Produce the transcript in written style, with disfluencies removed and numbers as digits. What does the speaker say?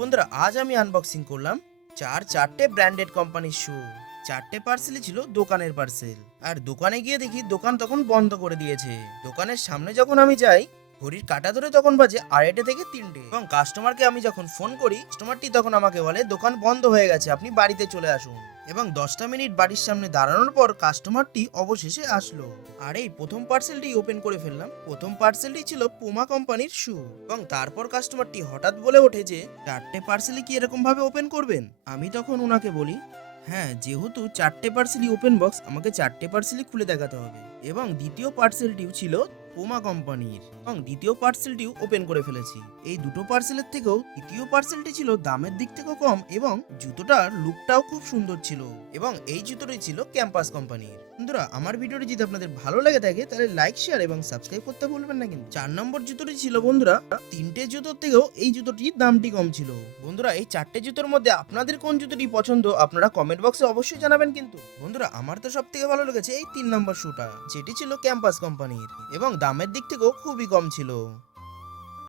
বন্ধুরা আজ আমি আনবক্সিং করলাম চারটে ব্র্যান্ডেড কোম্পানির শু। চারটে পার্সেলই ছিল দোকানের পার্সেল। আর দোকানে গিয়ে দেখি দোকান তখন বন্ধ করে দিয়েছে। দোকানের সামনে যখন আমি যাই ঘড়ির কাঁটা ধরে তখন বাজে 2:30 থেকে 3টে, এবং কাস্টমারকে আমি যখন ফোন করি কাস্টমারটি তখন আমাকে বলে দোকান বন্ধ হয়ে গেছে, আপনি বাড়িতে চলে আসুন। এবং 10টা মিনিট বাড়ির সামনে দাঁড়ানোর পর কাস্টমারটি অবশেষে আসলো। আর এই প্রথম পার্সেলটি ওপেন করে ফেললাম। প্রথম পার্সেলটি ছিল পুমা কোম্পানির শু, এবং তারপর কাস্টমারটি হঠাৎ বলে ওঠে যে চারটে পার্সেলই কি এরকম ভাবে ওপেন করবেন। আমি তখন ওনাকে বলি হ্যাঁ, যেহেতু চারটে পার্সেলই ওপেন বক্স, আমাকে চারটে পার্সেলই খুলে দেখাতে হবে। এবং দ্বিতীয় পার্সেলটিও ছিল পুমা কোম্পানির, এবং দ্বিতীয় পার্সেলটিও ওপেন করে ফেলেছি। এই দুটো পার্সেলের থেকেও তৃতীয় পার্সেলটি ছিল দামের দিক থেকেও কম, এবং জুতোটার লুকটাও খুব সুন্দর ছিল। এবং এই জুতোটি ছিল ক্যাম্পাস কোম্পানির। বন্ধুরা আমার ভিডিওটি যদি আপনাদের ভালো লাগে থাকে তাহলে লাইক, শেয়ার এবং সাবস্ক্রাইব করতে ভুলবেন না। কিন্তু 4 নম্বর জুতোটি ছিল বন্ধুরা, তিনটে জুতোর থেকেও এই জুতোটির দামটি কম ছিল। বন্ধুরা এই চারটে জুতোর মধ্যে আপনাদের কোন জুতোটি পছন্দ আপনারা কমেন্ট বক্সে অবশ্যই জানাবেন। কিন্তু বন্ধুরা আমার তো সব থেকে ভালো লেগেছে এই 3 নম্বর শুটা, যেটি ছিল ক্যাম্পাস কোম্পানির, এবং দামের দিক থেকেও খুবই কম ছিল।